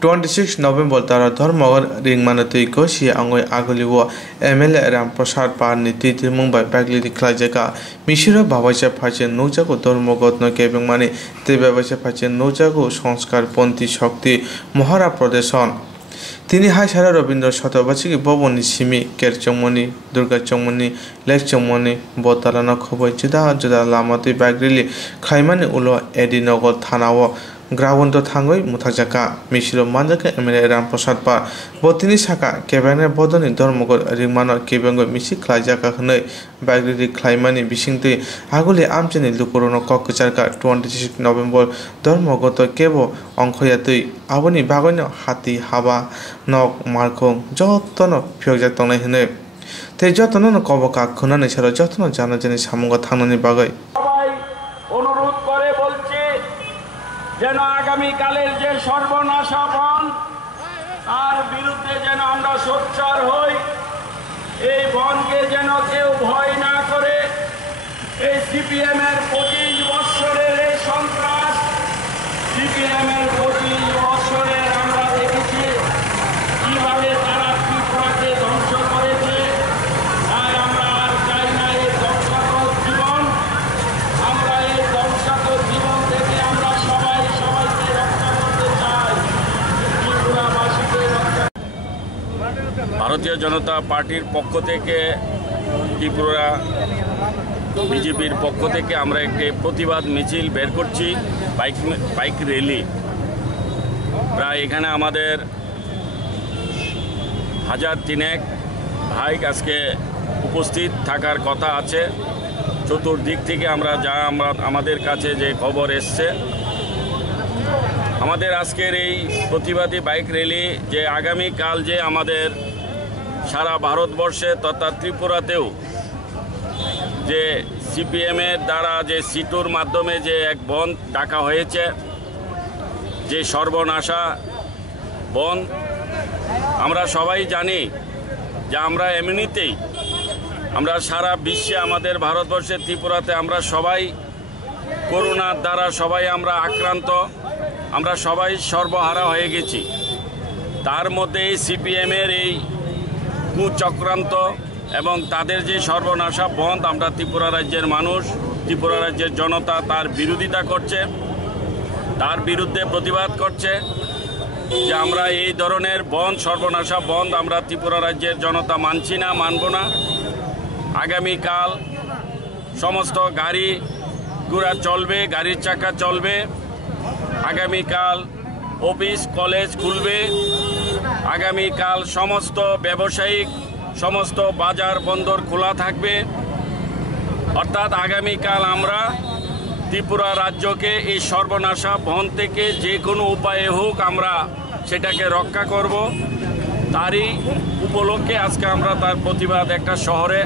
26 November tara Dhormogor ringmanatui kosi angoi aguliwo MLA Ramprasad Par niti Mumbai Bagli Diklajaka Mishiro Babaisa Pache Nujago Dhormogor no Kebingmani Tebabaisa Pache Nujago Sanskar Ponti Shakti Mohara Pradeshon তিনি high সারা রবীন্দ্র শতবার্ষিকী ভবনী সিমি কের Chaumoni Durga Chaumoni lake Chaumoni বতালানা খবর জুদা জুদা লামাতি বাগরিলি খাইমানি উলো AD Nagar থানাও ground থাঙ্গই মুথাজাকা Misir মানজাকা MLA Ramprasad পার বতিনি শাখা কেবেনে বদনি ধর্মগর রিমানো কেবেঙ্গ মিশি খ্লাইজাকা হनै বাগরিলি খাইমানি বিসিংতৈ আগুলি আমচেনি লুকুরনো ককচারকা 26 November ধর্মগত কেব অংখয়াতৈ আবনি বাগৈনো হাতি হাবা knock মারখং যতন ফিয়জাক তংনাই হनै তে যতন কবকা খুনানি ছাড়া যতন জানা জানি সামঙ্গ থাংনানি বাগৈ অনুরোধ করে বলছি যেন আগামী কালের যে সর্বনাশা বন তার বিরুদ্ধে যেন আমরা সোচ্চার হই এই বনকে যেন কেউ ভয় না করে এই সিপিএম এর 25 বছরের এই সন্ত্রাস সিপিএম এর 25 বছরের আমরা দেখেছি কিভাবে তারা ত্রিপুরাকে ধ্বংস করেছে তাই আমরা আর চাই না এই ধ্বংসাত্মক জীবন আমরা এই ধ্বংসাত্মক জীবন থেকে আমরা সবাইকে রক্ষা করতে চাই ত্রিপুরাবাসীকে রক্ষা ভারতীয় জনতা পার্টির পক্ষ থেকে ত্রিপুরা বিজেপির পক্ষ থেকে আমরা একটি প্রতিবাদ মিছিল বের করছি বাইক র্যালি প্রায় এখানে আমাদের 1000 ভাই আজকে উপস্থিত থাকার কথা আছে চতুর্দিক থেকে আমরা আমাদের কাছে যে খবর এসছে আমাদের আজকের এই প্রতিবাদী বাইক র্যালি যে আগামী কাল যে আমাদের সারা ভারতবর্ষে তথা ত্রিপুরাতেও যে সিপিএমের দ্বারা যে সিটুর মাধ্যমে যে এক বন্ধ ডাকা হয়েছে যে সর্বনাশা বন্ধ আমরা সবাই জানি যে আমরা এমনিতেই আমরা সারা বিশ্বে আমাদের ভারতবর্ষে ত্রিপুরাতে আমরা সবাই করোনার দ্বারা সবাই আমরা আক্রান্ত আমরা সবাই সর্বহারা হয়ে গেছি তার মধ্যে এই সিপিএমের এই কুচক্রান্ত এবং তাদের যে সর্বনাশা বন্ধ আমরা ত্রিপুরা রাজ্যের মানুষ ত্রিপুরা রাজ্যের জনতা তার বিরোধিতা করছে তার বিরুদ্ধে প্রতিবাদ করছে যে আমরা এই ধরনের বন্ধ সর্বনাশা বন্ধ আমরা ত্রিপুরা রাজ্যের জনতা মানছি না মানব না আগামীকাল সমস্ত গাড়ি ঘোড়া চলবে গাড়ির চাকা চলবে আগামীকাল অফিস কলেজ খুলবে আগামীকাল সমস্ত ব্যবসায়িক সমস্ত বাজার বন্দর খোলা থাকবে অর্থাৎ আগামীকাল আমরা ত্রিপুরা রাজ্যকে এই সর্বনাশা বন থেকে যে কোনো উপায়ে হোক আমরা সেটাকে রক্ষা করব তারই উপলক্ষে আজকে আমরা তার প্রতিবাদ একটা শহরে